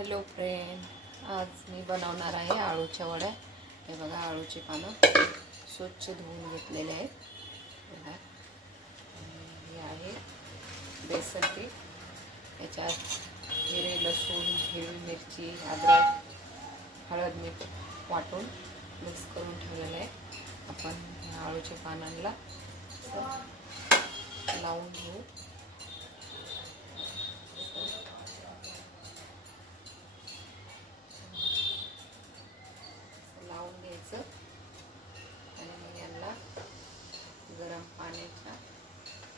Hello friend, आज मी बनवणार आहे आळूच्या वड्या. हे बघा, आळूची पानं स्वच्छ धुवून घेतलेले आहेत. बघा, हे आहे बेसन पीठ. याच्यात जिरे, लसूण, हिरवी मिरची, अद्रक, हळद, मीठ वाटून मिक्स करून ठेवलेलं आहे. आपण आळूच्या पानांना लावून घेऊ. लावून घ्यायचं आणि यांना गरम पाण्याच्या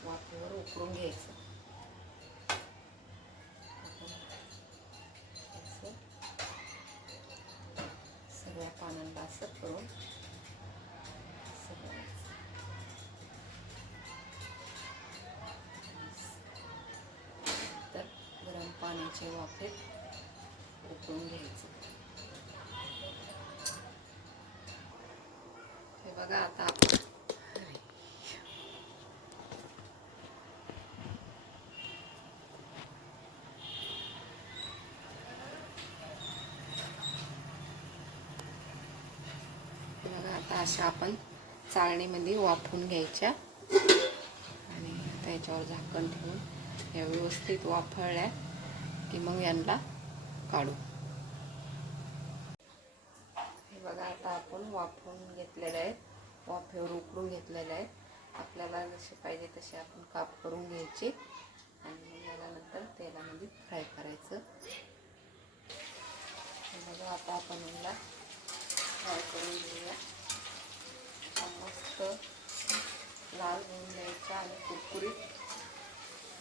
वाफेवर उकळून घ्यायचं. सगळ्या पानांना असं करून तर गरम पाण्याच्या वाफेत उकळून घ्यायचं. हे बघा, आता आपण अशा आपण चाळणीमध्ये वाफवून घ्यायच्या आणि त्याच्यावर झाकण ठेवून या व्यवस्थित वाफळल्या की मग यांना काढू. हे बघा, आता आपण वाफवून घेतलेले आहेत, वाफेवर उकळून घेतलेले आहेत. आपल्याला जसे पाहिजे तसे आपण काप करून घ्यायचे आणि यानंतर तेलामध्ये फ्राय करायचं. हे बघा, आता आपण याला फ्राय करून घेऊया. मस्त लाल होऊन द्यायच्या आणि कुरकुरीत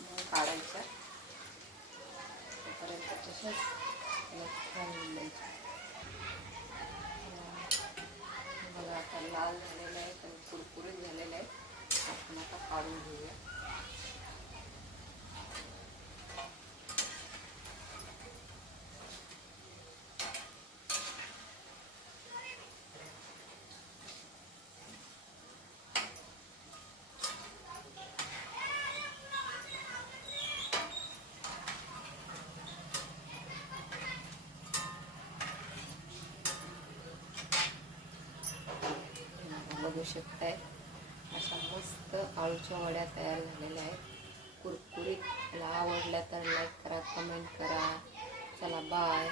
मग काढायच्या. तोपर्यंत तसेच फ्राय होऊन द्यायच्या. बघा, आता लाल झालेलं आहे आणि कुरकुरीत झालेलं आहे. आपण आता काढून घेऊया. बघू शकताय, अशा मस्त आळूच्या वड्या तयार झालेल्या आहेत, कुरकुरीत. मला आवडल्या तर लाईक करा, कमेंट करा. चला, बाय.